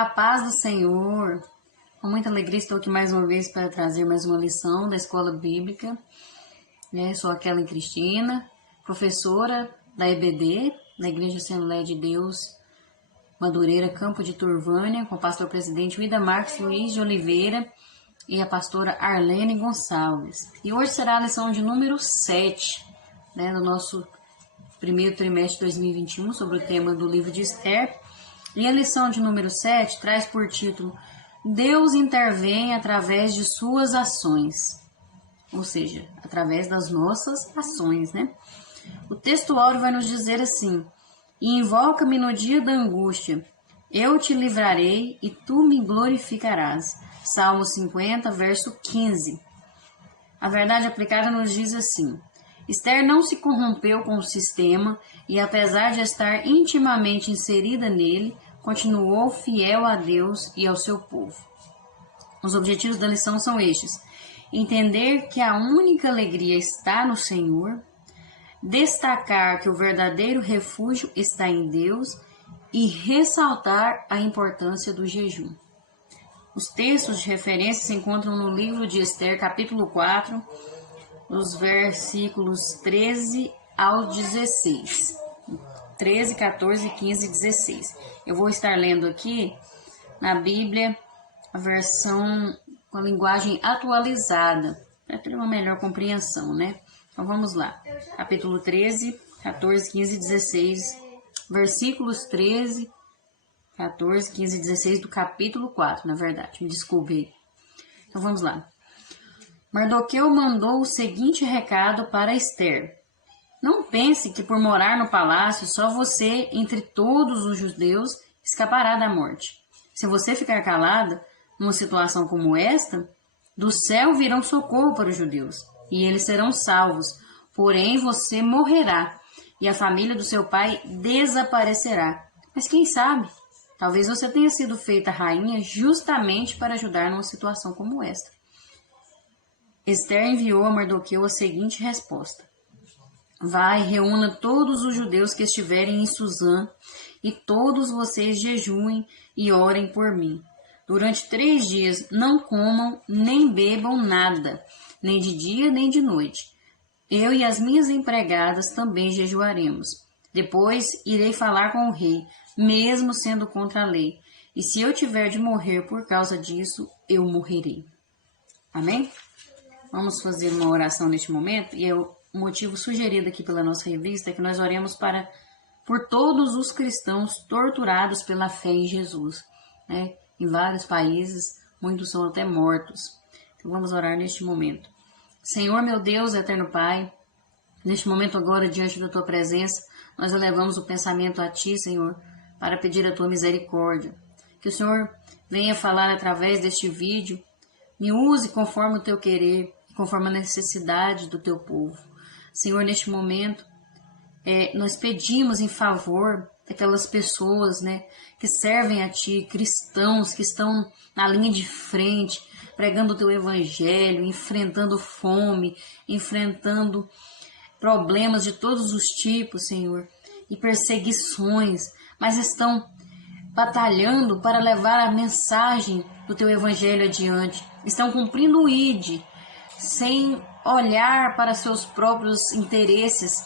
A paz do Senhor. Com muita alegria estou aqui mais uma vez para trazer mais uma lição da Escola Bíblica. Sou a Kellen Cristina, professora da EBD, da Igreja Assembleia de Deus, Madureira, Campo de Turvânia, com o pastor presidente Wida Marques Luiz de Oliveira e a pastora Arlene Gonçalves. E hoje será a lição de número 7, do nosso primeiro trimestre de 2021, sobre o tema do livro de Esther. E a lição de número 7 traz por título: Deus intervém através de suas ações. Ou seja, através das nossas ações, O texto áureo vai nos dizer assim: E invoca-me no dia da angústia, eu te livrarei e tu me glorificarás. Salmo 50, verso 15. A verdade aplicada nos diz assim: Esther não se corrompeu com o sistema e, apesar de estar intimamente inserida nele, continuou fiel a Deus e ao seu povo. Os objetivos da lição são estes: entender que a única alegria está no Senhor, destacar que o verdadeiro refúgio está em Deus e ressaltar a importância do jejum. Os textos de referência se encontram no livro de Esther, capítulo 4, os versículos 13 ao 16. 13, 14, 15 e 16. Eu vou estar lendo aqui na Bíblia a versão com a linguagem atualizada, para ter uma melhor compreensão, Então vamos lá. Capítulo 13, 14, 15 e 16, versículos 13, 14, 15 e 16 do capítulo 4, na verdade. Me desculpe aí. Então vamos lá. Mardoqueu mandou o seguinte recado para Esther: Não pense que por morar no palácio só você, entre todos os judeus, escapará da morte. Se você ficar calada, numa situação como esta, do céu virão socorro para os judeus, e eles serão salvos. Porém, você morrerá, e a família do seu pai desaparecerá. Mas quem sabe? Talvez você tenha sido feita rainha justamente para ajudar numa situação como esta. Esther enviou a Mardoqueu a seguinte resposta: Vai, reúna todos os judeus que estiverem em Suzã, e todos vocês jejuem e orem por mim. Durante 3 dias não comam nem bebam nada, nem de dia nem de noite. Eu e as minhas empregadas também jejuaremos. Depois irei falar com o rei, mesmo sendo contra a lei. E se eu tiver de morrer por causa disso, eu morrerei. Amém? Vamos fazer uma oração neste momento, e o motivo sugerido aqui pela nossa revista é que nós oremos por todos os cristãos torturados pela fé em Jesus. Em vários países, muitos são até mortos. Então vamos orar neste momento. Senhor, meu Deus, eterno Pai, neste momento agora, diante da Tua presença, nós elevamos o pensamento a Ti, Senhor, para pedir a Tua misericórdia. Que o Senhor venha falar através deste vídeo, me use conforme o Teu querer, conforme a necessidade do Teu povo. Senhor, neste momento, nós pedimos em favor daquelas pessoas, que servem a Ti, cristãos que estão na linha de frente, pregando o Teu Evangelho, enfrentando fome, enfrentando problemas de todos os tipos, Senhor, e perseguições, mas estão batalhando para levar a mensagem do Teu Evangelho adiante, estão cumprindo o ID, sem olhar para seus próprios interesses,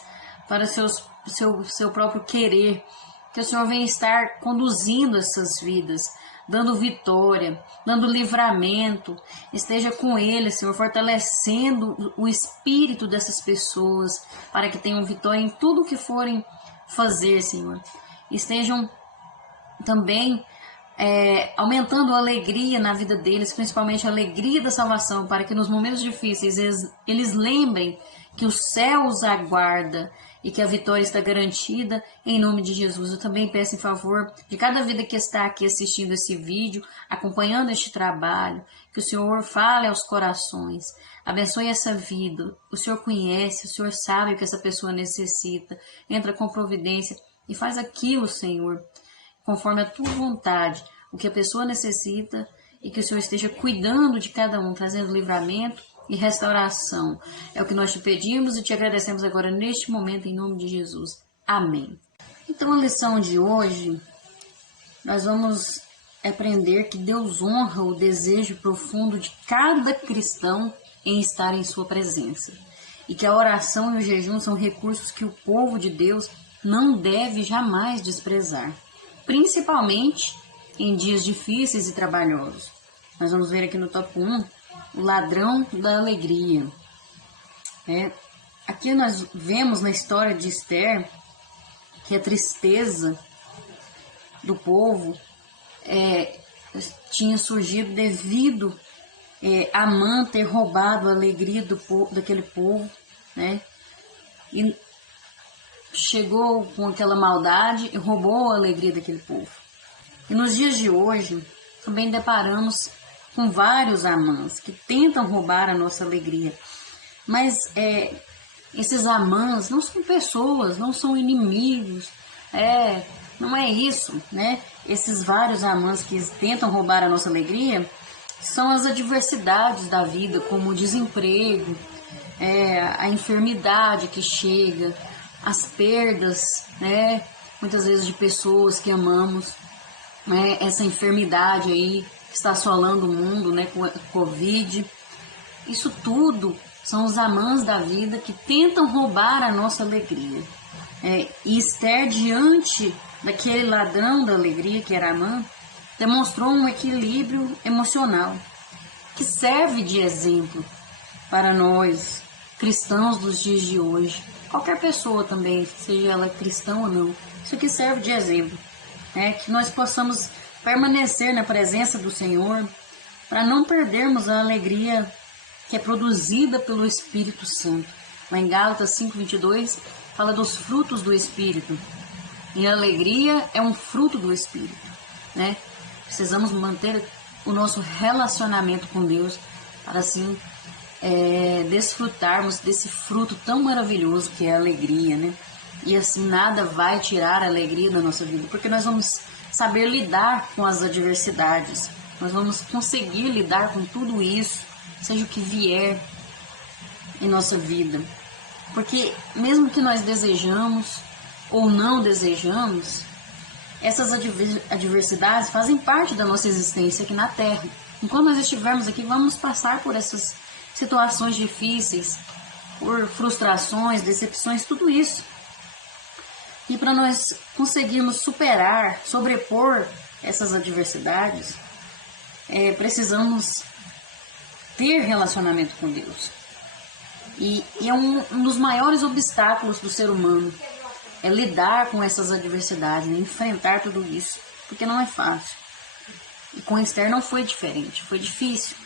para seu próprio querer. Que o Senhor venha estar conduzindo essas vidas, dando vitória, dando livramento. Esteja com eles, Senhor, fortalecendo o espírito dessas pessoas, para que tenham vitória em tudo o que forem fazer, Senhor. Estejam também aumentando a alegria na vida deles, principalmente a alegria da salvação, para que nos momentos difíceis eles lembrem que o céu os aguarda e que a vitória está garantida em nome de Jesus. Eu também peço em favor de cada vida que está aqui assistindo esse vídeo, acompanhando este trabalho, que o Senhor fale aos corações, abençoe essa vida. O Senhor conhece, o Senhor sabe o que essa pessoa necessita. Entra com providência e faz aquilo, Senhor, conforme a Tua vontade, o que a pessoa necessita, e que o Senhor esteja cuidando de cada um, trazendo livramento e restauração. É o que nós te pedimos e te agradecemos agora neste momento, em nome de Jesus. Amém. Então, a lição de hoje, nós vamos aprender que Deus honra o desejo profundo de cada cristão em estar em sua presença. E que a oração e o jejum são recursos que o povo de Deus não deve jamais desprezar, principalmente em dias difíceis e trabalhosos. Nós vamos ver aqui no tópico 1, o ladrão da alegria. Aqui nós vemos na história de Esther que a tristeza do povo tinha surgido devido a Amã ter roubado a alegria daquele povo, né? E chegou com aquela maldade e roubou a alegria daquele povo. E nos dias de hoje, também deparamos com vários Amãs que tentam roubar a nossa alegria. Mas esses Amãs não são pessoas, não são inimigos, não é isso, né? Esses vários Amãs que tentam roubar a nossa alegria são as adversidades da vida, como o desemprego, a enfermidade que chega, as perdas, né? Muitas vezes de pessoas que amamos, né? Essa enfermidade aí que está assolando o mundo, né? Com a Covid. Isso tudo são os Amãs da vida que tentam roubar a nossa alegria. E Esther, diante daquele ladrão da alegria que era Amã, demonstrou um equilíbrio emocional que serve de exemplo para nós, cristãos dos dias de hoje. Qualquer pessoa também, seja ela cristã ou não. Isso aqui serve de exemplo. Que nós possamos permanecer na presença do Senhor para não perdermos a alegria que é produzida pelo Espírito Santo. Lá em Gálatas 5:22 fala dos frutos do Espírito. E a alegria é um fruto do Espírito, né? Precisamos manter o nosso relacionamento com Deus para assim desfrutarmos desse fruto tão maravilhoso que é a alegria, né? E assim nada vai tirar a alegria da nossa vida, porque nós vamos saber lidar com as adversidades, nós vamos conseguir lidar com tudo isso, seja o que vier em nossa vida. Porque mesmo que nós desejamos ou não desejamos, essas adversidades fazem parte da nossa existência aqui na Terra. Enquanto nós estivermos aqui, vamos passar por essas situações difíceis, por frustrações, decepções, tudo isso. E para nós conseguirmos superar, sobrepor essas adversidades, precisamos ter relacionamento com Deus. E é um dos maiores obstáculos do ser humano, lidar com essas adversidades, enfrentar tudo isso, porque não é fácil. E com Esther não foi diferente, foi difícil,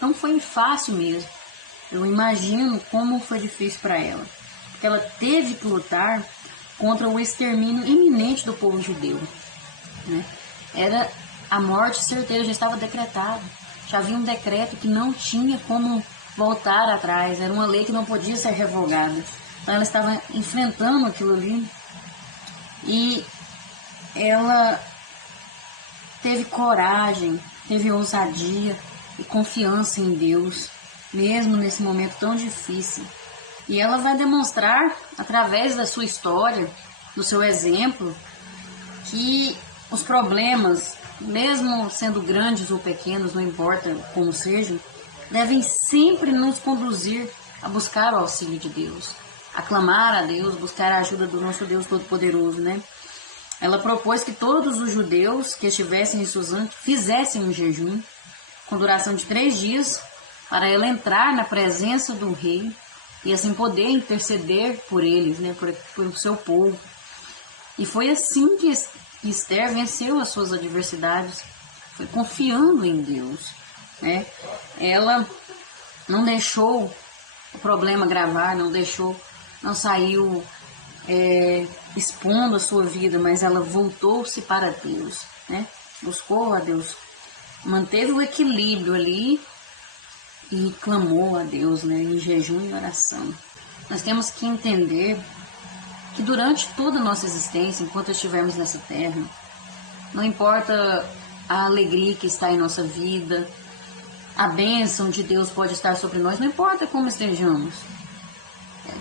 não foi fácil mesmo. Eu imagino como foi difícil para ela, porque ela teve que lutar contra o extermínio iminente do povo judeu, né? Era a morte certeira, já estava decretada, já havia um decreto que não tinha como voltar atrás, era uma lei que não podia ser revogada. Então ela estava enfrentando aquilo ali e ela teve coragem, teve ousadia e confiança em Deus, mesmo nesse momento tão difícil. E ela vai demonstrar, através da sua história, do seu exemplo, que os problemas, mesmo sendo grandes ou pequenos, não importa como sejam, devem sempre nos conduzir a buscar o auxílio de Deus, a clamar a Deus, buscar a ajuda do nosso Deus Todo-Poderoso, né? Ela propôs que todos os judeus que estivessem em Suzã fizessem um jejum com duração de 3 dias para ela entrar na presença do rei e assim poder interceder por eles, né? Por o seu povo. E foi assim que Esther venceu as suas adversidades, foi confiando em Deus, né? Ela não deixou o problema gravar, não saiu expondo a sua vida, mas ela voltou-se para Deus, né? Buscou a Deus, manteve o equilíbrio ali e clamou a Deus, né? Em jejum e oração. Nós temos que entender que durante toda a nossa existência, enquanto estivermos nessa terra, não importa a alegria que está em nossa vida, a bênção de Deus pode estar sobre nós, não importa como estejamos.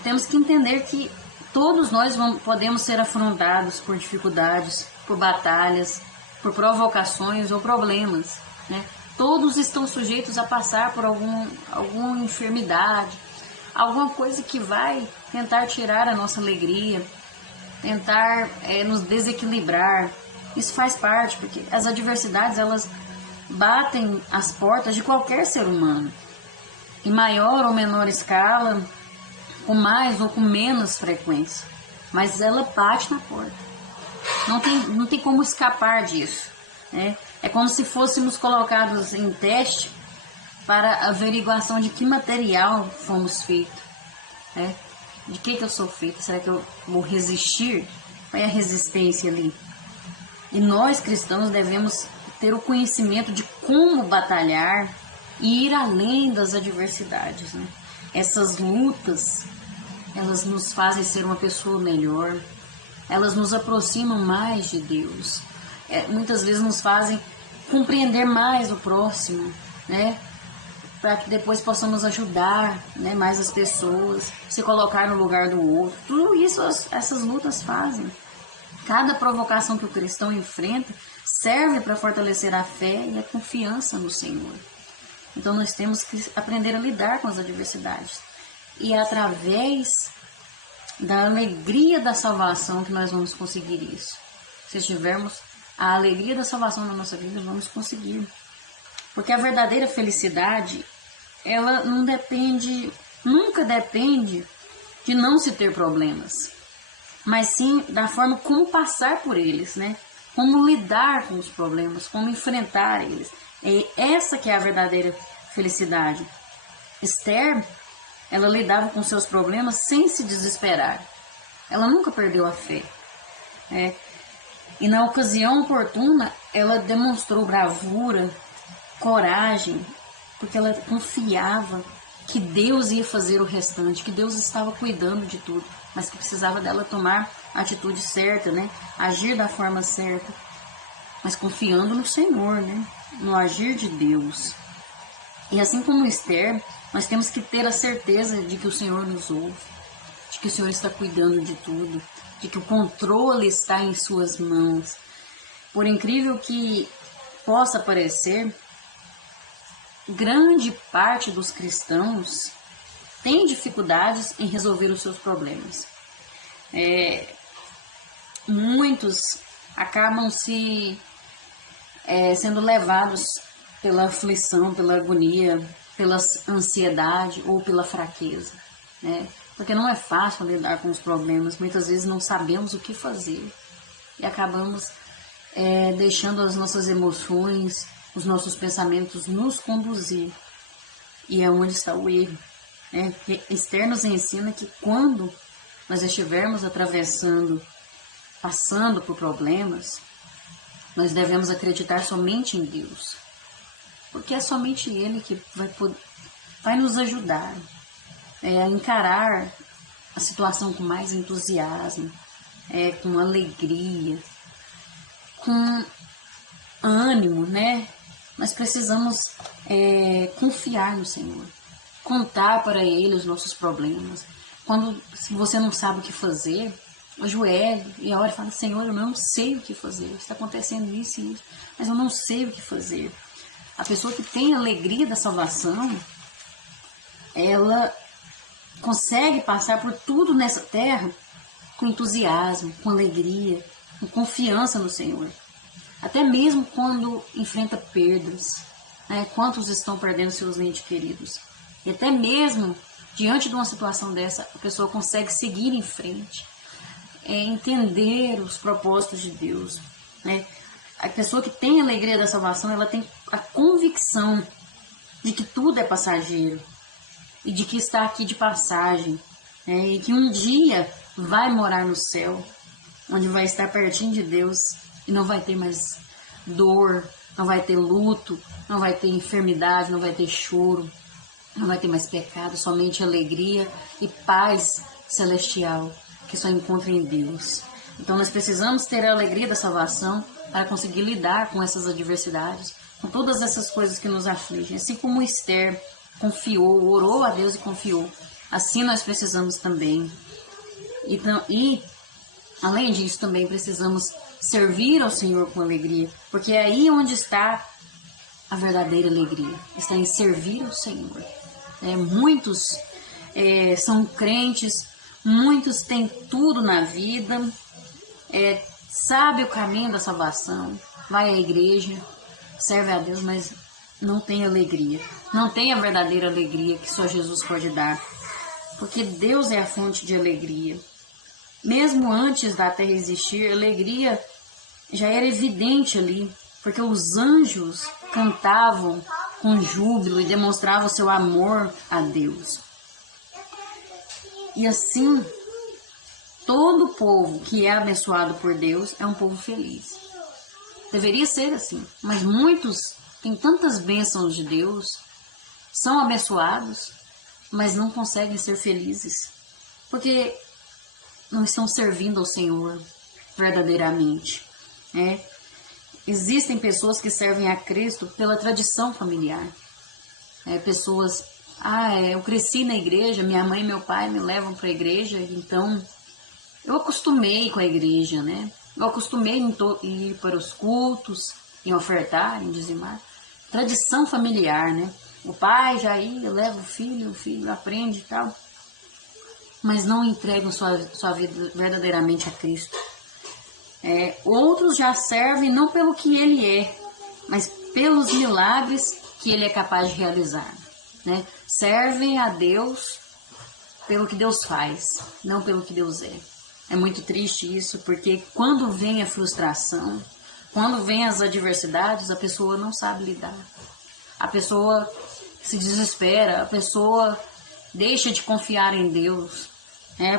Temos que entender que todos nós podemos ser afrontados por dificuldades, por batalhas, por provocações ou problemas, né? Todos estão sujeitos a passar por alguma enfermidade, alguma coisa que vai tentar tirar a nossa alegria, tentar nos desequilibrar. Isso faz parte, porque as adversidades, elas batem as portas de qualquer ser humano, em maior ou menor escala, com mais ou com menos frequência, mas ela bate na porta. Não tem como escapar disso, né? É como se fôssemos colocados em teste para averiguação de que material fomos feitos, né? De que eu sou feito? Será que eu vou resistir? Qual é a resistência ali? E nós cristãos devemos ter o conhecimento de como batalhar e ir além das adversidades, né? Essas lutas, elas nos fazem ser uma pessoa melhor, elas nos aproximam mais de Deus, muitas vezes nos fazem compreender mais o próximo, né? Para que depois possamos ajudar, né, mais as pessoas, se colocar no lugar do outro. Tudo isso essas lutas fazem. Cada provocação que o cristão enfrenta serve para fortalecer a fé e a confiança no Senhor. Então nós temos que aprender a lidar com as adversidades. E é através da alegria da salvação que nós vamos conseguir isso. Se tivermos a alegria da salvação na nossa vida, vamos conseguir. Porque a verdadeira felicidade, ela nunca depende de não se ter problemas, mas sim da forma como passar por eles, né? Como lidar com os problemas, como enfrentar eles. É essa que é a verdadeira felicidade. Esther, ela lidava com seus problemas sem se desesperar. Ela nunca perdeu a fé, né? E na ocasião oportuna, ela demonstrou bravura, coragem, porque ela confiava que Deus ia fazer o restante, que Deus estava cuidando de tudo, mas que precisava dela tomar a atitude certa, né? Agir da forma certa, mas confiando no Senhor, né? No agir de Deus. E assim como Esther, nós temos que ter a certeza de que o Senhor nos ouve, de que o Senhor está cuidando de tudo, de que o controle está em suas mãos. Por incrível que possa parecer, grande parte dos cristãos tem dificuldades em resolver os seus problemas. Muitos acabam sendo levados pela aflição, pela agonia, pela ansiedade ou pela fraqueza, né? Porque não é fácil lidar com os problemas, muitas vezes não sabemos o que fazer e acabamos deixando as nossas emoções, os nossos pensamentos nos conduzir. E é onde está o erro, né? Porque Esther nos ensina que quando nós estivermos passando por problemas, nós devemos acreditar somente em Deus, porque é somente Ele que vai nos ajudar a encarar a situação com mais entusiasmo, com alegria, com ânimo, né? Nós precisamos confiar no Senhor, contar para Ele os nossos problemas. Se você não sabe o que fazer, ajoelhe e ore e fala: Senhor, eu não sei o que fazer, está acontecendo isso e isso, mas eu não sei o que fazer. A pessoa que tem a alegria da salvação, ela consegue passar por tudo nessa terra com entusiasmo, com alegria, com confiança no Senhor. Até mesmo quando enfrenta perdas, né? Quantos estão perdendo seus entes queridos? E até mesmo diante de uma situação dessa, a pessoa consegue seguir em frente, entender os propósitos de Deus, né? A pessoa que tem a alegria da salvação, ela tem a convicção de que tudo é passageiro e de que está aqui de passagem, né? E que um dia vai morar no céu, onde vai estar pertinho de Deus e não vai ter mais dor, não vai ter luto, não vai ter enfermidade, não vai ter choro, não vai ter mais pecado, somente alegria e paz celestial que só encontra em Deus. Então nós precisamos ter a alegria da salvação para conseguir lidar com essas adversidades, com todas essas coisas que nos afligem. Assim como Esther confiou, orou a Deus e confiou, assim nós precisamos também. E além disso, também precisamos servir ao Senhor com alegria, porque é aí onde está a verdadeira alegria, está em servir ao Senhor. Muitos são crentes, muitos têm tudo na vida, sabe o caminho da salvação, vai à igreja, serve a Deus, mas não tem alegria, não tem a verdadeira alegria que só Jesus pode dar, porque Deus é a fonte de alegria. Mesmo antes da terra existir, a alegria já era evidente ali, porque os anjos cantavam com júbilo e demonstravam seu amor a Deus. E assim, todo povo que é abençoado por Deus é um povo feliz. Deveria ser assim, mas muitos têm tantas bênçãos de Deus, são abençoados, mas não conseguem ser felizes, porque não estão servindo ao Senhor verdadeiramente. Existem pessoas que servem a Cristo pela tradição familiar. Pessoas, eu cresci na igreja, minha mãe e meu pai me levam para a igreja, então eu acostumei com a igreja, né? Eu acostumei em ir para os cultos, em ofertar, em dizimar. Tradição familiar, né? O pai já ia, leva o filho aprende e tal, mas não entregam sua vida verdadeiramente a Cristo. Outros já servem não pelo que Ele é, mas pelos milagres que Ele é capaz de realizar, né? Servem a Deus pelo que Deus faz, não pelo que Deus é. É muito triste isso, porque quando vem a frustração, quando vem as adversidades, a pessoa não sabe lidar. A pessoa se desespera, a pessoa deixa de confiar em Deus,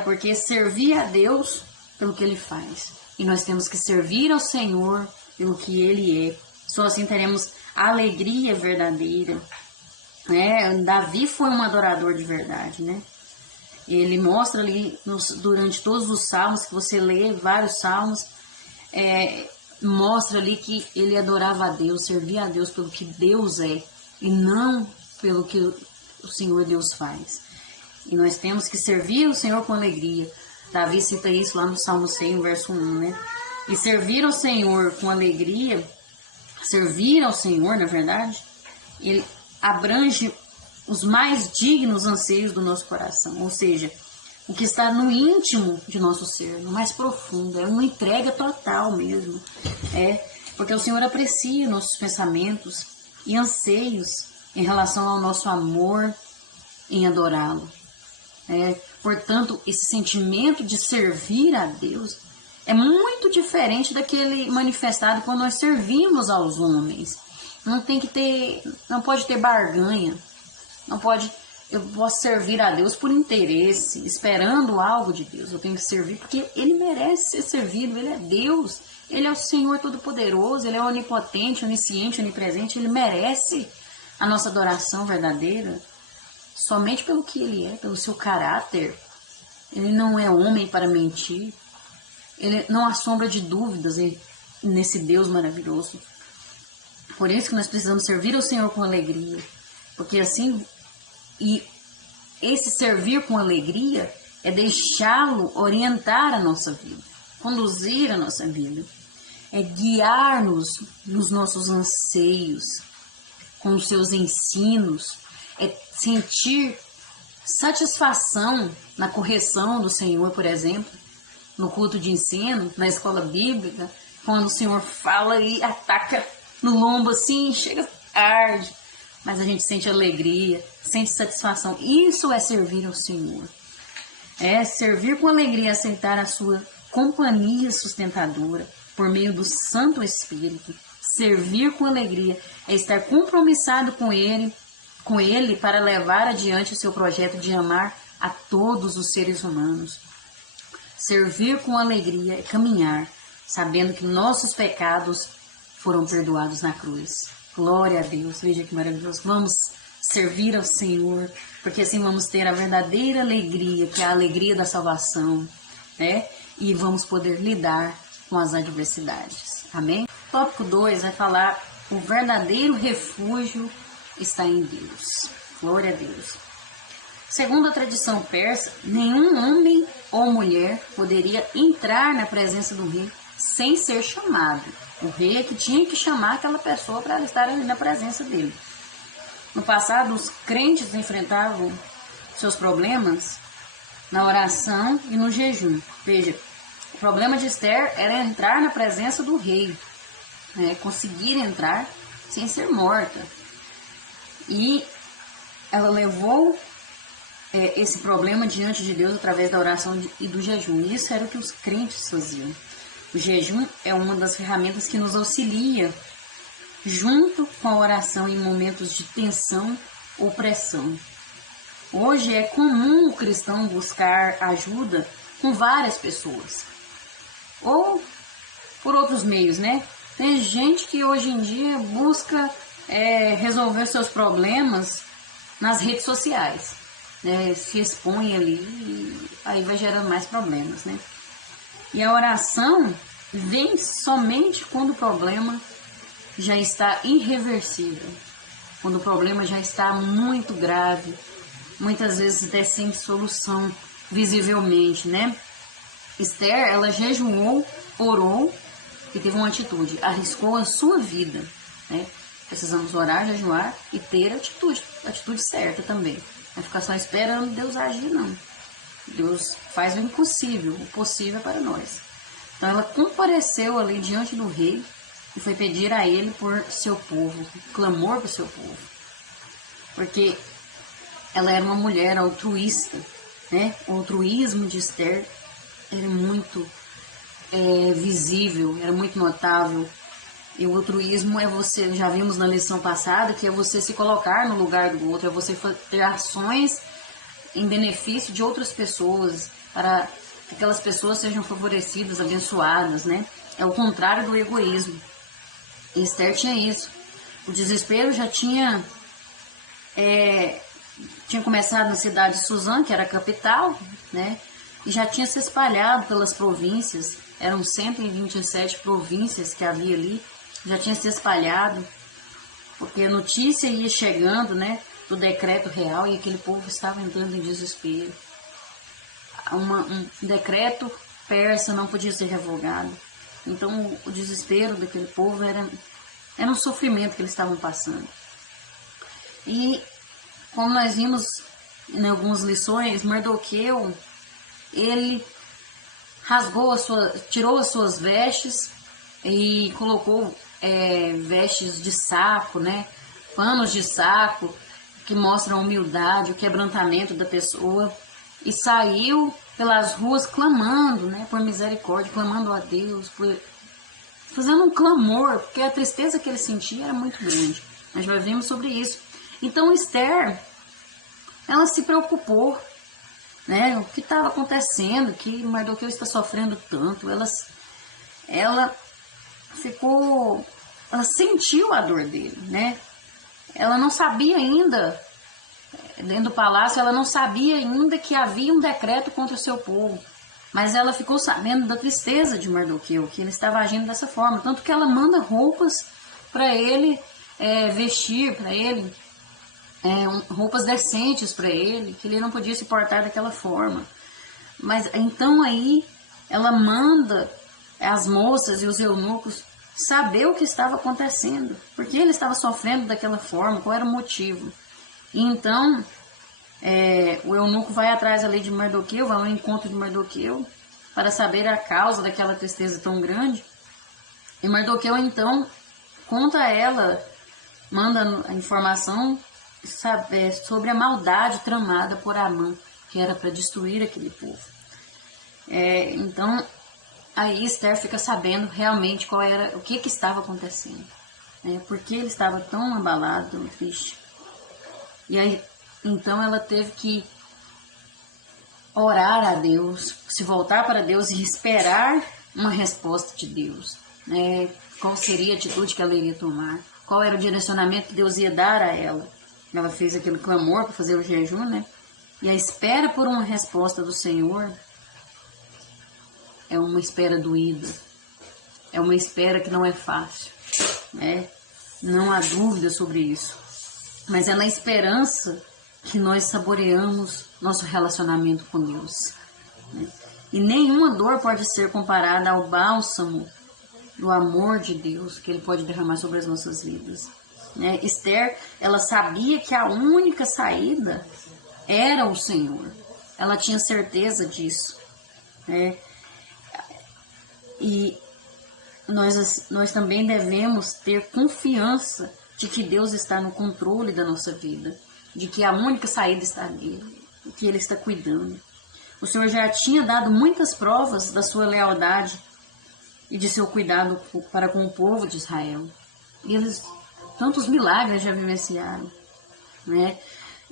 porque servir a Deus pelo que Ele faz. E nós temos que servir ao Senhor pelo que Ele é. Só assim teremos alegria verdadeira. Davi foi um adorador de verdade, né? Ele mostra ali, durante todos os salmos, que você lê vários salmos, mostra ali que ele adorava a Deus, servia a Deus pelo que Deus é, e não pelo que o Senhor Deus faz. E nós temos que servir o Senhor com alegria. Davi cita isso lá no Salmo 100, verso 1, né? E servir ao Senhor com alegria, servir ao Senhor, na verdade, ele abrange os mais dignos anseios do nosso coração, ou seja, o que está no íntimo de nosso ser, no mais profundo, é uma entrega total mesmo, porque o Senhor aprecia nossos pensamentos e anseios em relação ao nosso amor em adorá-lo. Portanto, esse sentimento de servir a Deus é muito diferente daquele manifestado quando nós servimos aos homens. Não pode ter barganha. Eu posso servir a Deus por interesse, esperando algo de Deus. Eu tenho que servir porque Ele merece ser servido. Ele é Deus, Ele é o Senhor Todo-Poderoso, Ele é onipotente, onisciente, onipresente. Ele merece a nossa adoração verdadeira somente pelo que Ele é, pelo seu caráter. Ele não é homem para mentir. Ele não há sombra de dúvidas nesse Deus maravilhoso. Por isso que nós precisamos servir ao Senhor com alegria. Porque assim, e esse servir com alegria é deixá-lo orientar a nossa vida, conduzir a nossa vida, é guiar-nos nos nossos anseios, com os seus ensinos, é sentir satisfação na correção do Senhor, por exemplo, no culto de ensino, na escola bíblica, quando o Senhor fala e ataca no lombo assim, chega tarde, mas a gente sente alegria, sente satisfação. Isso é servir ao Senhor. É servir com alegria, aceitar a sua companhia sustentadora por meio do Santo Espírito. Servir com alegria é estar compromissado com Ele para levar adiante o seu projeto de amar a todos os seres humanos. Servir com alegria é caminhar, sabendo que nossos pecados foram perdoados na cruz. Glória a Deus, veja que maravilhoso. Vamos servir ao Senhor, porque assim vamos ter a verdadeira alegria, que é a alegria da salvação, né? E vamos poder lidar com as adversidades. Amém? Tópico 2 vai falar: o verdadeiro refúgio está em Deus. Glória a Deus. Segundo a tradição persa, nenhum homem ou mulher poderia entrar na presença do rei sem ser chamado. O rei é que tinha que chamar aquela pessoa para estar ali na presença dele. No passado, os crentes enfrentavam seus problemas na oração e no jejum. Veja, o problema de Esther era entrar na presença do rei, né? Conseguir entrar sem ser morta. E ela levou esse problema diante de Deus através da oração e do jejum. Isso era o que os crentes faziam. O jejum é uma das ferramentas que nos auxilia junto com a oração em momentos de tensão ou pressão. Hoje é comum o cristão buscar ajuda com várias pessoas ou por outros meios, né? Tem gente que hoje em dia busca resolver seus problemas nas redes sociais, né? Se expõe ali e aí vai gerando mais problemas, né? E a oração vem somente quando o problema já está irreversível, quando o problema já está muito grave, muitas vezes até sem solução visivelmente, né? Esther, ela jejuou, orou e teve uma atitude, arriscou a sua vida, né? Precisamos orar, jejuar e ter atitude certa também. Não é ficar só esperando Deus agir, não. Deus faz o impossível, o possível é para nós. Então ela compareceu ali diante do rei e foi pedir a ele por seu povo, clamor para o seu povo. Porque ela era uma mulher altruísta, né? O altruísmo de Esther era muito visível, era muito notável. E o altruísmo é você, já vimos na lição passada, que é você se colocar no lugar do outro, é você ter ações em benefício de outras pessoas, para que aquelas pessoas sejam favorecidas, abençoadas, né? É o contrário do egoísmo. E Esther tinha isso. O desespero já tinha começado na cidade de Suzã, que era a capital, né? E já tinha se espalhado pelas províncias. Eram 127 províncias que havia ali. Já tinha se espalhado, porque a notícia ia chegando, né, do decreto real, e aquele povo estava entrando em desespero. Um decreto persa não podia ser revogado. Então o desespero daquele povo era um sofrimento que eles estavam passando. E como nós vimos em algumas lições, Mardoqueu, ele tirou as suas vestes e colocou vestes de saco, né? Panos de saco que mostram a humildade, o quebrantamento da pessoa, e saiu pelas ruas clamando, né, por misericórdia, clamando a Deus, fazendo um clamor, porque a tristeza que ele sentia era muito grande. Nós já vimos sobre isso. Então Esther, ela se preocupou, né, o que estava acontecendo, que Mardoqueu está sofrendo tanto. Ela sentiu a dor dele, né? Ela não sabia ainda, dentro do palácio, ela não sabia ainda que havia um decreto contra o seu povo, mas ela ficou sabendo da tristeza de Mardoqueu, que ele estava agindo dessa forma, tanto que ela manda roupas para ele vestir, para ele, roupas decentes para ele, que ele não podia se portar daquela forma. Mas então aí ela manda as moças e os eunucos saber o que estava acontecendo, porque ele estava sofrendo daquela forma, qual era o motivo. E então o eunuco vai atrás ali de Mardoqueu, vai ao encontro de Mardoqueu para saber a causa daquela tristeza tão grande. E Mardoqueu então conta a ela, manda a informação sobre a maldade tramada por Amã, que era para destruir aquele povo. Então aí Esther fica sabendo realmente o que estava acontecendo, né? Por que ele estava tão abalado, tão triste. E aí então ela teve que orar a Deus, se voltar para Deus e esperar uma resposta de Deus, né? Qual seria a atitude que ela iria tomar, qual era o direcionamento que Deus ia dar a ela. Ela fez aquele clamor para fazer o jejum, né? E a espera por uma resposta do Senhor é uma espera doída, é uma espera que não é fácil, né? Não há dúvida sobre isso, mas é na esperança que nós saboreamos nosso relacionamento com Deus, né? E nenhuma dor pode ser comparada ao bálsamo do amor de Deus que Ele pode derramar sobre as nossas vidas. Né? Esther, ela sabia que a única saída era o Senhor. Ela tinha certeza disso. Né? E nós também devemos ter confiança de que Deus está no controle da nossa vida, de que a única saída está nele, que Ele está cuidando. O Senhor já tinha dado muitas provas da sua lealdade e de seu cuidado para com o povo de Israel. E eles, tantos milagres já vivenciaram, né?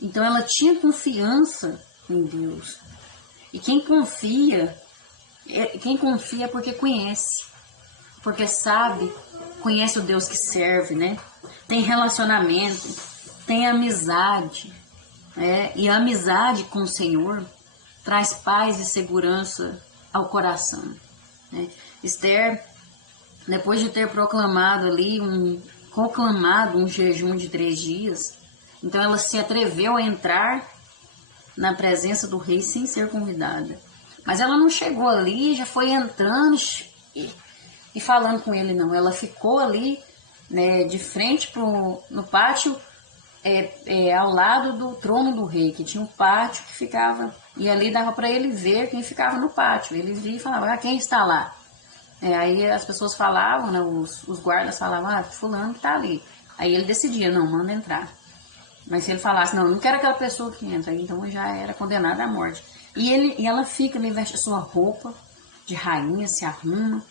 Então ela tinha confiança em Deus. E quem confia é porque conhece, porque sabe, conhece o Deus que serve, né? Tem relacionamento, tem amizade, né? E a amizade com o Senhor traz paz e segurança ao coração, né? Esther, depois de ter proclamado um jejum de 3 dias, então ela se atreveu a entrar na presença do rei sem ser convidada. Mas ela não chegou ali, já foi entrando e falando com ele, não. Ela ficou ali, né, de frente no pátio, ao lado do trono do rei, que tinha um pátio que ficava, e ali dava para ele ver quem ficava no pátio. Ele via e falava, quem está lá? Aí as pessoas falavam, né, os guardas falavam, fulano que está ali. Aí ele decidia, não, manda entrar. Mas se ele falasse, não quero aquela pessoa que entra, então já era condenada à morte. E ela fica ali, veste a sua roupa de rainha, se arruma,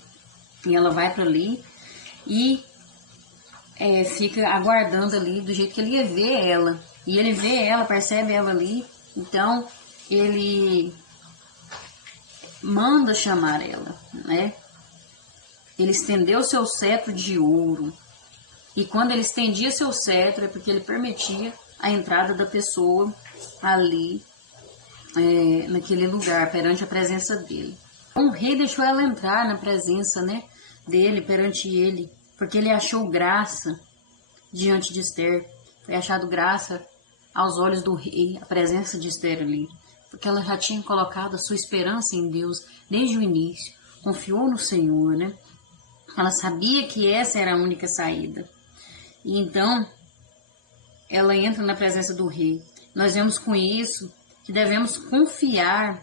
e ela vai para ali e fica aguardando ali do jeito que ele ia ver ela. E ele vê ela, percebe ela ali, então ele manda chamar ela, né? Ele estendeu seu cetro de ouro. E quando ele estendia seu cetro, é porque ele permitia a entrada da pessoa ali, naquele lugar, perante a presença dele. O rei deixou ela entrar na presença, né, dele, perante ele, porque ele achou graça diante de Esther. Foi achado graça aos olhos do rei, a presença de Esther ali, porque ela já tinha colocado a sua esperança em Deus desde o início, confiou no Senhor, né? Ela sabia que essa era a única saída. E então, ela entra na presença do rei. Nós vemos com isso que devemos confiar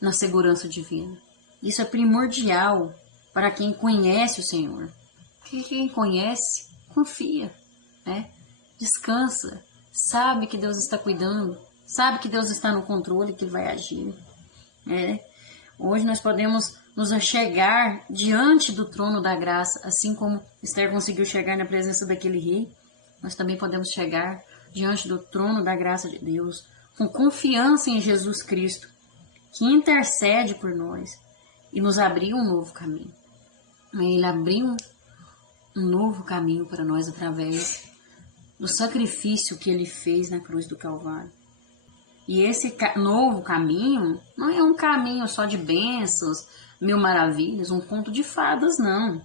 na segurança divina. Isso é primordial para quem conhece o Senhor. Porque quem conhece, confia, né? Descansa, sabe que Deus está cuidando, sabe que Deus está no controle, que Ele vai agir, né? Hoje nós podemos nos achegar diante do trono da graça, assim como Esther conseguiu chegar na presença daquele rei. Nós também podemos chegar diante do trono da graça de Deus, com confiança em Jesus Cristo, que intercede por nós e nos abriu um novo caminho. Ele abriu um novo caminho para nós através do sacrifício que Ele fez na cruz do Calvário. E esse novo caminho não é um caminho só de bênçãos, mil maravilhas, um conto de fadas, não.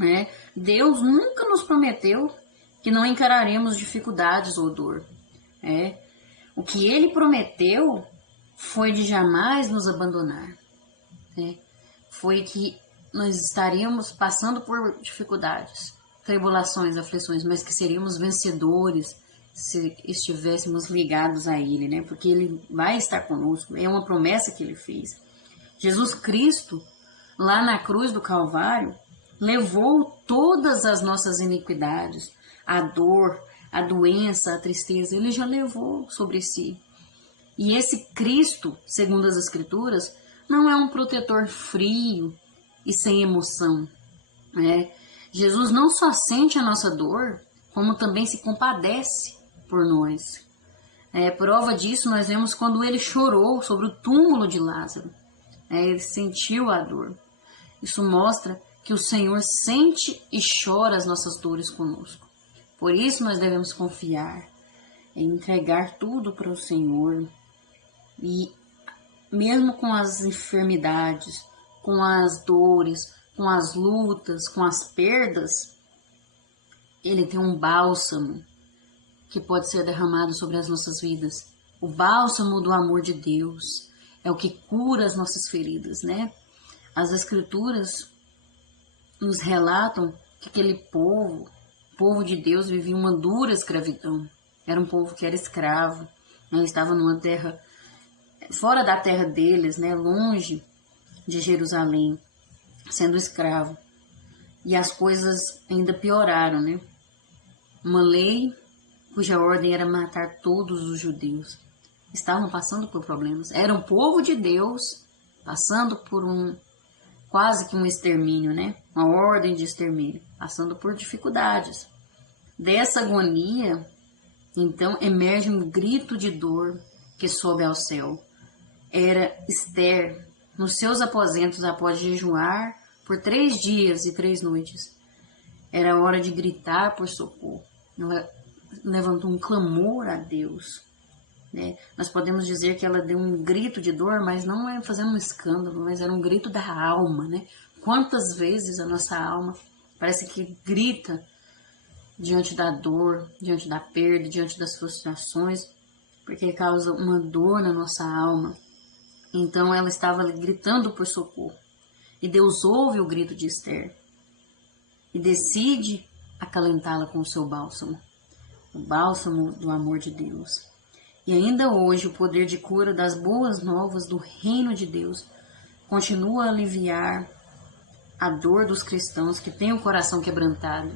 Né? Deus nunca nos prometeu que não encararemos dificuldades ou dor. O que Ele prometeu foi de jamais nos abandonar. Foi que nós estaríamos passando por dificuldades, tribulações, aflições, mas que seríamos vencedores se estivéssemos ligados a Ele, né? Porque Ele vai estar conosco, é uma promessa que Ele fez. Jesus Cristo, lá na cruz do Calvário, levou todas as nossas iniquidades, a dor, a doença, a tristeza, Ele já levou sobre si. E esse Cristo, segundo as Escrituras, não é um protetor frio e sem emoção, né? Jesus não só sente a nossa dor, como também se compadece por nós. Prova disso nós vemos quando Ele chorou sobre o túmulo de Lázaro. Ele sentiu a dor. Isso mostra que o Senhor sente e chora as nossas dores conosco. Por isso nós devemos confiar, entregar tudo para o Senhor. E mesmo com as enfermidades, com as dores, com as lutas, com as perdas, Ele tem um bálsamo que pode ser derramado sobre as nossas vidas. O bálsamo do amor de Deus. é o que cura as nossas feridas, né? As escrituras nos relatam que aquele povo, o povo de Deus, vivia uma dura escravidão. Era um povo que era escravo, né? Estava numa terra, fora da terra deles, né? Longe de Jerusalém, sendo escravo. E as coisas ainda pioraram, né? Uma lei cuja ordem era matar todos os judeus. Estavam passando por problemas. Era um povo de Deus passando por quase que um extermínio, né? Uma ordem de extermínio, passando por dificuldades. Dessa agonia, então, emerge um grito de dor que sobe ao céu. Era Esther, nos seus aposentos após jejuar por 3 dias e 3 noites. Era hora de gritar por socorro. Ela levantou um clamor a Deus. Né? Nós podemos dizer que ela deu um grito de dor, mas não é fazendo um escândalo, mas era um grito da alma. Né? Quantas vezes a nossa alma parece que grita diante da dor, diante da perda, diante das frustrações, porque causa uma dor na nossa alma. Então ela estava ali gritando por socorro. E Deus ouve o grito de Esther e decide acalentá-la com o seu bálsamo, o bálsamo do amor de Deus. E ainda hoje o poder de cura das boas novas do reino de Deus continua a aliviar a dor dos cristãos que têm o coração quebrantado.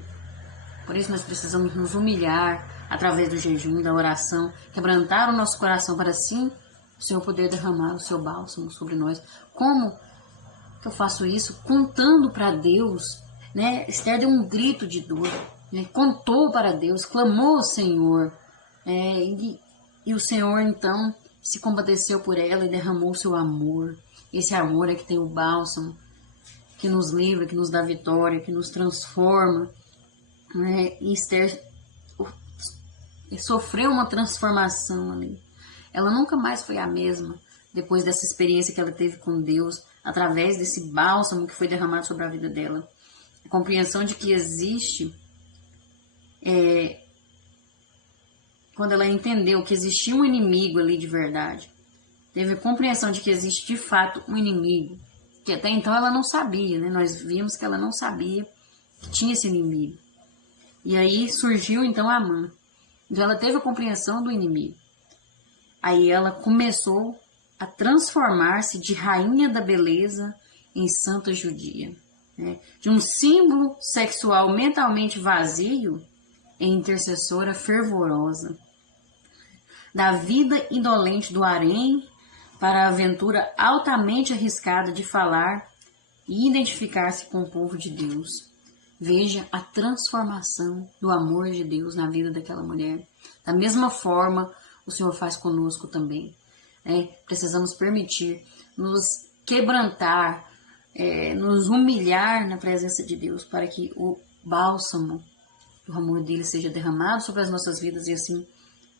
Por isso nós precisamos nos humilhar através do jejum, da oração, quebrantar o nosso coração para assim o Senhor poder derramar o seu bálsamo sobre nós. Como que eu faço isso? Contando para Deus, né? Esther deu um grito de dor, né? Contou para Deus, clamou ao Senhor, e o Senhor então se compadeceu por ela e derramou o seu amor. Esse amor é que tem o bálsamo, que nos livra, que nos dá vitória, que nos transforma. Né? E Esther sofreu uma transformação ali. Ela nunca mais foi a mesma depois dessa experiência que ela teve com Deus, através desse bálsamo que foi derramado sobre a vida dela. A compreensão de que existe, quando ela entendeu que existia um inimigo ali de verdade, teve a compreensão de que existe de fato um inimigo, que até então ela não sabia, né? Nós vimos que ela não sabia que tinha esse inimigo. E aí surgiu então Amã. Então ela teve a compreensão do inimigo. Aí ela começou a transformar-se de rainha da beleza em santa judia, né? De um símbolo sexual mentalmente vazio em intercessora fervorosa, da vida indolente do harém para a aventura altamente arriscada de falar e identificar-se com o povo de Deus. Veja a transformação do amor de Deus na vida daquela mulher. Da mesma forma, o Senhor faz conosco também. Precisamos permitir nos quebrantar, nos humilhar na presença de Deus, para que o bálsamo do amor dele seja derramado sobre as nossas vidas e assim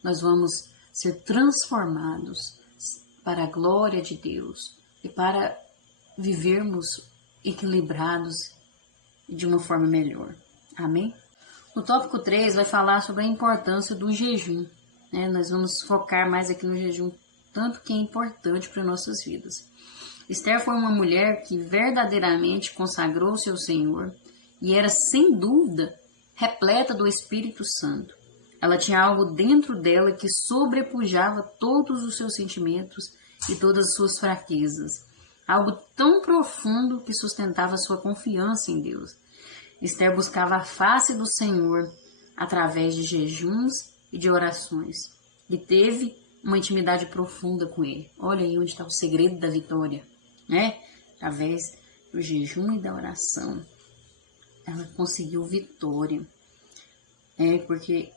nós vamos ser transformados para a glória de Deus e para vivermos equilibrados de uma forma melhor. Amém? O tópico 3 vai falar sobre a importância do jejum. Nós vamos focar mais aqui no jejum, tanto que é importante para nossas vidas. Esther foi uma mulher que verdadeiramente consagrou-se ao Senhor e era, sem dúvida, repleta do Espírito Santo. Ela tinha algo dentro dela que sobrepujava todos os seus sentimentos e todas as suas fraquezas. Algo tão profundo que sustentava sua confiança em Deus. Esther buscava a face do Senhor através de jejuns e de orações. E teve uma intimidade profunda com Ele. Olha aí onde está o segredo da vitória, né? Através do jejum e da oração, ela conseguiu vitória. Porque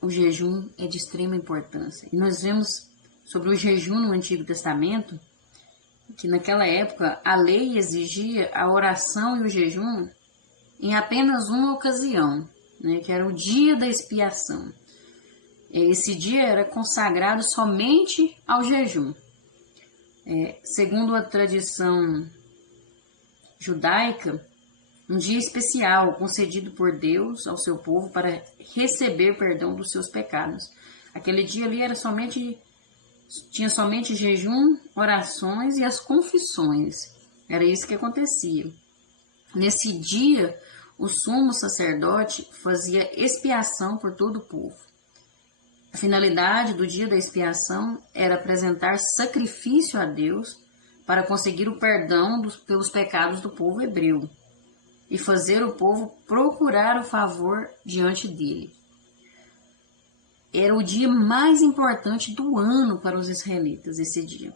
o jejum é de extrema importância. E nós vemos sobre o jejum no Antigo Testamento, que naquela época a lei exigia a oração e o jejum em apenas uma ocasião, né, que era o dia da expiação. Esse dia era consagrado somente ao jejum. Segundo a tradição judaica, um dia especial concedido por Deus ao seu povo para receber perdão dos seus pecados. Aquele dia ali era somente Tinha somente jejum, orações e as confissões. Era isso que acontecia. Nesse dia, o sumo sacerdote fazia expiação por todo o povo. A finalidade do dia da expiação era apresentar sacrifício a Deus para conseguir o perdão pelos pecados do povo hebreu e fazer o povo procurar o favor diante dele. Era o dia mais importante do ano para os israelitas, esse dia.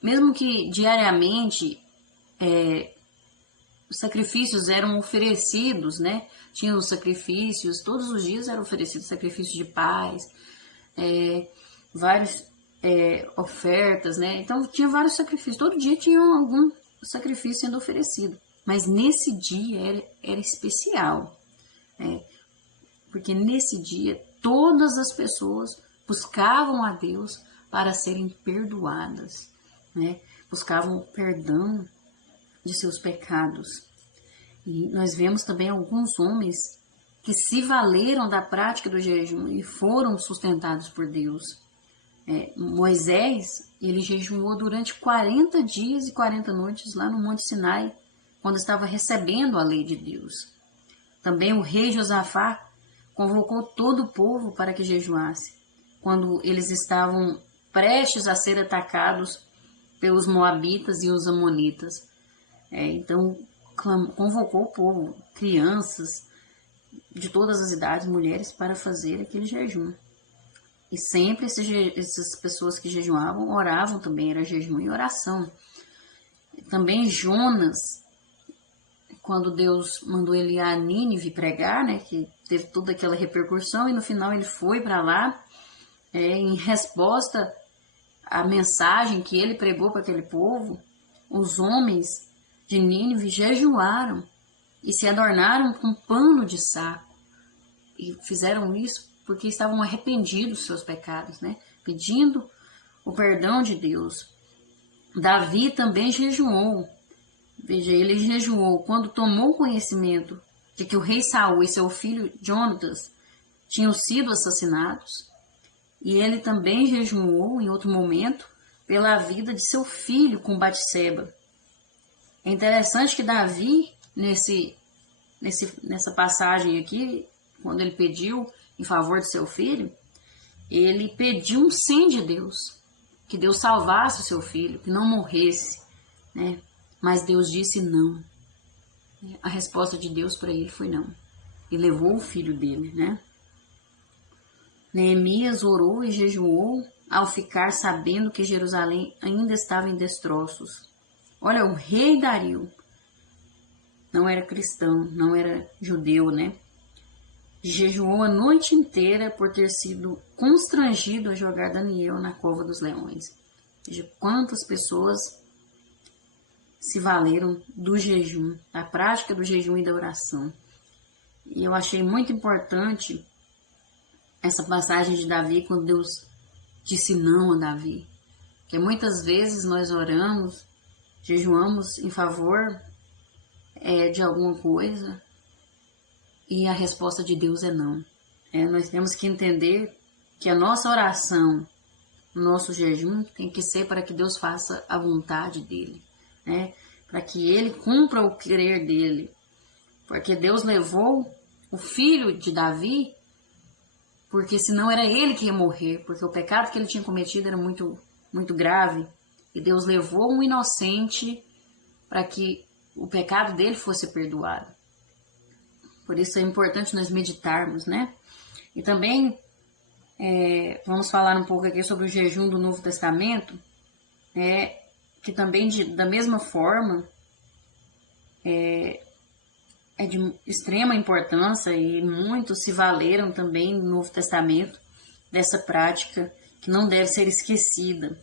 Mesmo que diariamente os sacrifícios eram oferecidos, né? Tinha os sacrifícios, todos os dias eram oferecidos sacrifícios de paz, várias ofertas, né? Então tinha vários sacrifícios, todo dia tinha algum sacrifício sendo oferecido. Mas nesse dia era especial, porque nesse dia todas as pessoas buscavam a Deus para serem perdoadas, né? Buscavam o perdão de seus pecados. E nós vemos também alguns homens que se valeram da prática do jejum e foram sustentados por Deus. Moisés, ele jejuou durante 40 dias e 40 noites lá no Monte Sinai, quando estava recebendo a lei de Deus. Também o rei Josafá convocou todo o povo para que jejuasse, quando eles estavam prestes a ser atacados pelos moabitas e os amonitas. Então, convocou o povo, crianças de todas as idades, mulheres, para fazer aquele jejum. E sempre essas pessoas que jejuavam, oravam também, era jejum e oração. Também Jonas, quando Deus mandou ele ir a Nínive pregar, né, que teve toda aquela repercussão, e no final ele foi para lá, em resposta à mensagem que ele pregou para aquele povo, os homens de Nínive jejuaram e se adornaram com pano de saco. E fizeram isso porque estavam arrependidos dos seus pecados, né? Pedindo o perdão de Deus. Davi também jejuou. Veja, ele jejuou quando tomou conhecimento de que o rei Saul e seu filho Jonatas tinham sido assassinados. E ele também jejuou em outro momento pela vida de seu filho com Batseba. É interessante que Davi, nessa passagem aqui, quando ele pediu em favor de seu filho, ele pediu um sim de Deus, que Deus salvasse o seu filho, que não morresse, né? Mas Deus disse não. A resposta de Deus para ele foi não. E levou o filho dele, né? Neemias orou e jejuou ao ficar sabendo que Jerusalém ainda estava em destroços. Olha, o rei Dario não era cristão, não era judeu, né? Jejuou a noite inteira por ter sido constrangido a jogar Daniel na cova dos leões. Veja quantas pessoas se valeram do jejum, da prática do jejum e da oração. E eu achei muito importante essa passagem de Davi, quando Deus disse não a Davi. Porque muitas vezes nós oramos, jejuamos em favor de alguma coisa e a resposta de Deus é não. Nós temos que entender que a nossa oração, o nosso jejum tem que ser para que Deus faça a vontade dele, né? Para que ele cumpra o querer dele. Porque Deus levou o filho de Davi, porque senão era ele que ia morrer, porque o pecado que ele tinha cometido era muito, muito grave. E Deus levou um inocente para que o pecado dele fosse perdoado. Por isso é importante nós meditarmos, né? E também vamos falar um pouco aqui sobre o jejum do Novo Testamento, que também da mesma forma é de extrema importância e muitos se valeram também no Novo Testamento dessa prática que não deve ser esquecida.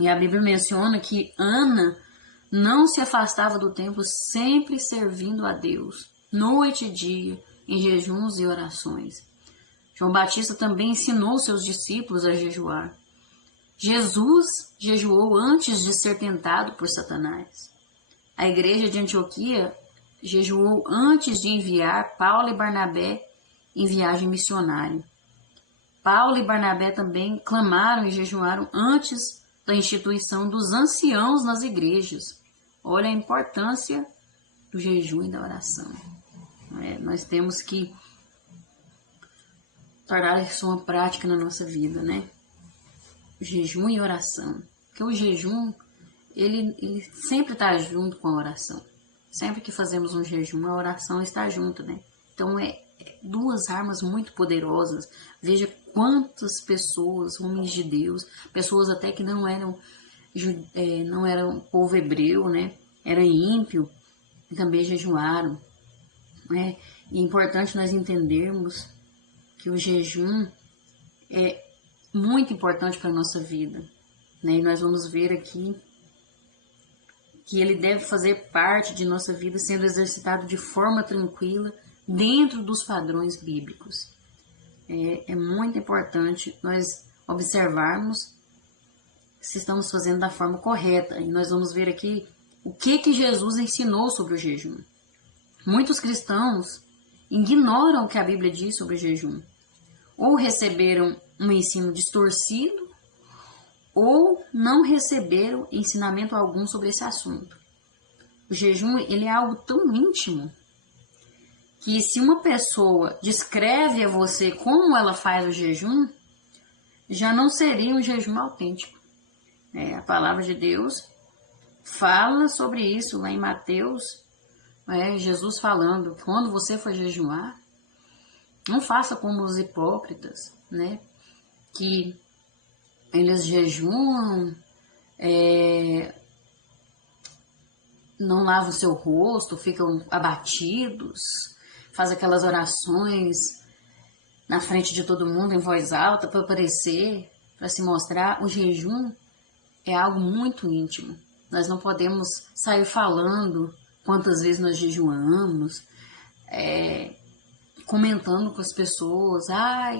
E a Bíblia menciona que Ana não se afastava do templo, sempre servindo a Deus, noite e dia, em jejuns e orações. João Batista também ensinou seus discípulos a jejuar. Jesus jejuou antes de ser tentado por Satanás. A igreja de Antioquia jejuou antes de enviar Paulo e Barnabé em viagem missionária. Paulo e Barnabé também clamaram e jejuaram antes da instituição dos anciãos nas igrejas. Olha a importância do jejum e da oração. Nós temos que tornar isso uma prática na nossa vida, né? Jejum e oração. Porque o jejum, ele sempre está junto com a oração. Sempre que fazemos um jejum, a oração está junto, né? Então, duas armas muito poderosas. Veja quantas pessoas, homens de Deus, pessoas até que não eram povo hebreu, né? Era ímpio, também jejuaram, né? E é importante nós entendermos que o jejum é muito importante para a nossa vida, né? E nós vamos ver aqui que ele deve fazer parte de nossa vida sendo exercitado de forma tranquila dentro dos padrões bíblicos. É muito importante nós observarmos se estamos fazendo da forma correta. E nós vamos ver aqui o que Jesus ensinou sobre o jejum. Muitos cristãos ignoram o que a Bíblia diz sobre o jejum. Ou receberam um ensino distorcido, ou não receberam ensinamento algum sobre esse assunto. O jejum, ele é algo tão íntimo que se uma pessoa descreve a você como ela faz o jejum, já não seria um jejum autêntico. A palavra de Deus fala sobre isso lá em Mateus, Jesus falando, quando você for jejuar, não faça como os hipócritas, né? Que eles jejuam, não lavam o seu rosto, ficam abatidos, faz aquelas orações na frente de todo mundo em voz alta para aparecer, para se mostrar. O jejum é algo muito íntimo. Nós não podemos sair falando quantas vezes nós jejuamos, comentando com as pessoas,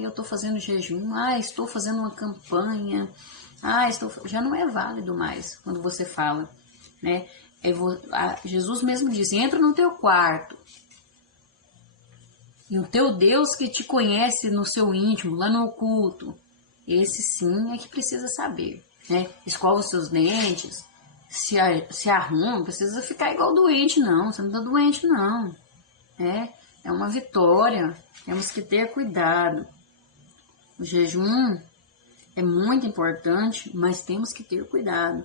eu estou fazendo jejum, estou fazendo uma campanha, já não é válido mais quando você fala, né? Jesus mesmo disse, entra no teu quarto, e o teu Deus que te conhece no seu íntimo, lá no oculto, esse sim é que precisa saber, né? Escova os seus dentes, se arruma, não precisa ficar igual doente não, você não está doente não, é uma vitória, temos que ter cuidado. O jejum é muito importante, mas temos que ter cuidado.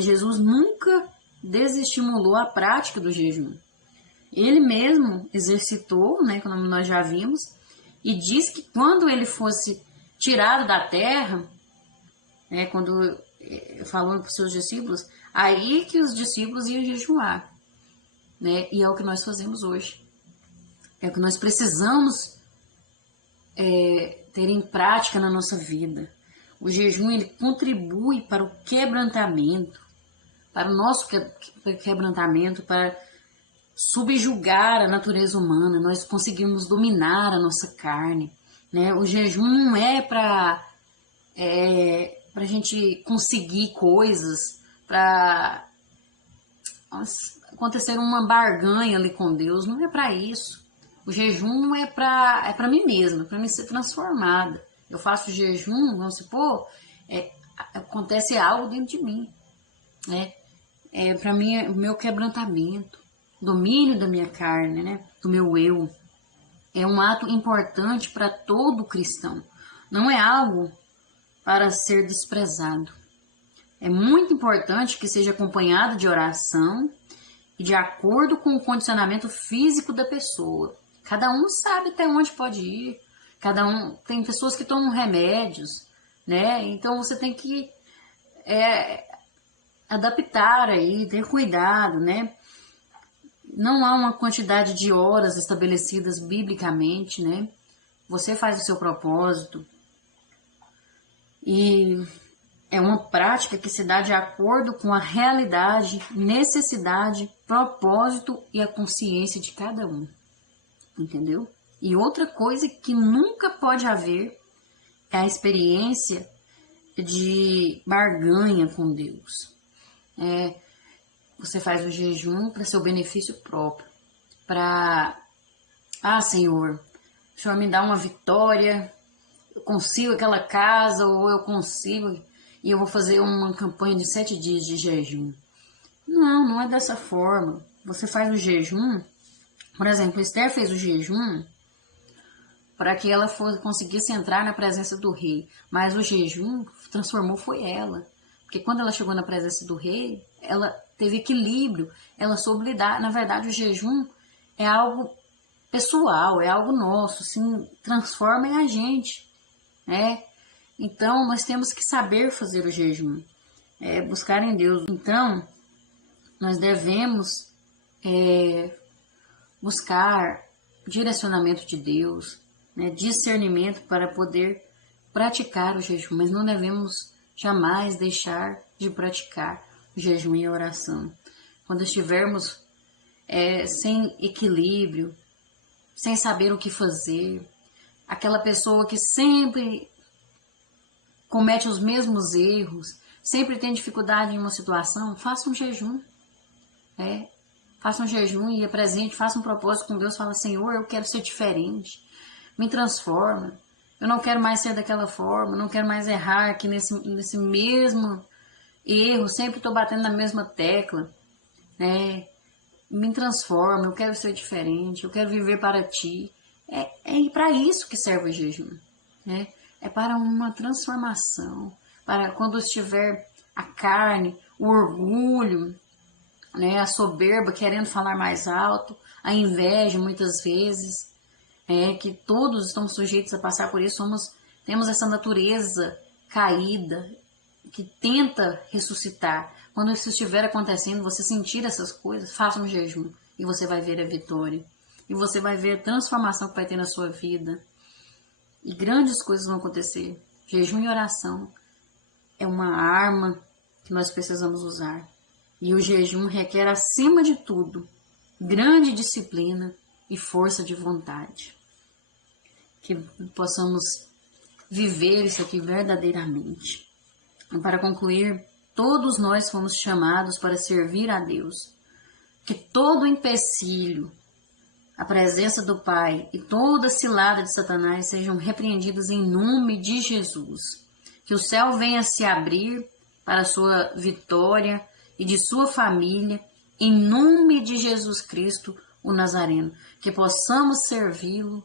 Jesus nunca desestimulou a prática do jejum. Ele mesmo exercitou, né, como nós já vimos, e diz que quando ele fosse tirado da terra, quando falou para os seus discípulos, aí que os discípulos iam jejuar, né? E é o que nós fazemos hoje. É o que nós precisamos ter em prática na nossa vida. O jejum, ele contribui para o quebrantamento, para o nosso quebrantamento, para subjugar a natureza humana, nós conseguimos dominar a nossa carne, né? O jejum não é para a gente conseguir coisas, para acontecer uma barganha ali com Deus, não é para isso. O jejum é para mim mesma, para mim ser transformada. Eu faço jejum, vamos supor, acontece algo dentro de mim, né? Para mim é o meu quebrantamento, domínio da minha carne, né? Do meu eu. É um ato importante para todo cristão. Não é algo para ser desprezado. É muito importante que seja acompanhado de oração e de acordo com o condicionamento físico da pessoa. Cada um sabe até onde pode ir. Cada um tem pessoas que tomam remédios, né? Então você tem que adaptar aí, ter cuidado, né? Não há uma quantidade de horas estabelecidas biblicamente, né? Você faz o seu propósito. E é uma prática que se dá de acordo com a realidade, necessidade, propósito e a consciência de cada um. Entendeu? E outra coisa que nunca pode haver é a experiência de barganha com Deus. Você faz o jejum para seu benefício próprio. Senhor, o Senhor me dá uma vitória, consigo aquela casa, ou eu consigo e eu vou fazer uma campanha de 7 dias de jejum. Não, não é dessa forma. Você faz o jejum, por exemplo, Esther fez o jejum para que ela conseguisse entrar na presença do rei, mas o jejum transformou foi ela. Porque quando ela chegou na presença do rei, ela teve equilíbrio, ela soube lidar. Na verdade, o jejum é algo pessoal, é algo nosso, se transforma em a gente, né? Então, nós temos que saber fazer o jejum, buscar em Deus. Então, nós devemos buscar direcionamento de Deus, né? Discernimento para poder praticar o jejum, mas não devemos jamais deixar de praticar o jejum e a oração. Quando estivermos sem equilíbrio, sem saber o que fazer, aquela pessoa que sempre comete os mesmos erros, sempre tem dificuldade em uma situação, faça um jejum. Faça um jejum e apresente, faça um propósito com Deus, fala, Senhor, eu quero ser diferente, me transforma, eu não quero mais ser daquela forma, não quero mais errar aqui nesse mesmo erro, sempre estou batendo na mesma tecla, né? Me transforma, eu quero ser diferente, eu quero viver para Ti. É para isso que serve o jejum, né? É para uma transformação, para quando estiver a carne, o orgulho, né, a soberba querendo falar mais alto, a inveja muitas vezes, que todos estamos sujeitos a passar por isso, temos essa natureza caída que tenta ressuscitar. Quando isso estiver acontecendo, você sentir essas coisas, faça um jejum e você vai ver a vitória. E você vai ver a transformação que vai ter na sua vida. E grandes coisas vão acontecer. Jejum e oração é uma arma que nós precisamos usar. E o jejum requer, acima de tudo, grande disciplina e força de vontade. Que possamos viver isso aqui verdadeiramente. E para concluir, todos nós fomos chamados para servir a Deus. Que todo empecilho, a presença do Pai e toda cilada de Satanás sejam repreendidas em nome de Jesus. Que o céu venha se abrir para a sua vitória e de sua família, em nome de Jesus Cristo, o Nazareno. Que possamos servi-lo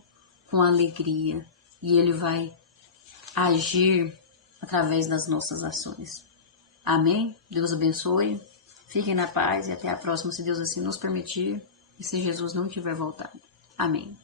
com alegria e Ele vai agir através das nossas ações. Amém? Deus abençoe. Fiquem na paz e até a próxima, se Deus assim nos permitir e se Jesus não tiver voltado. Amém.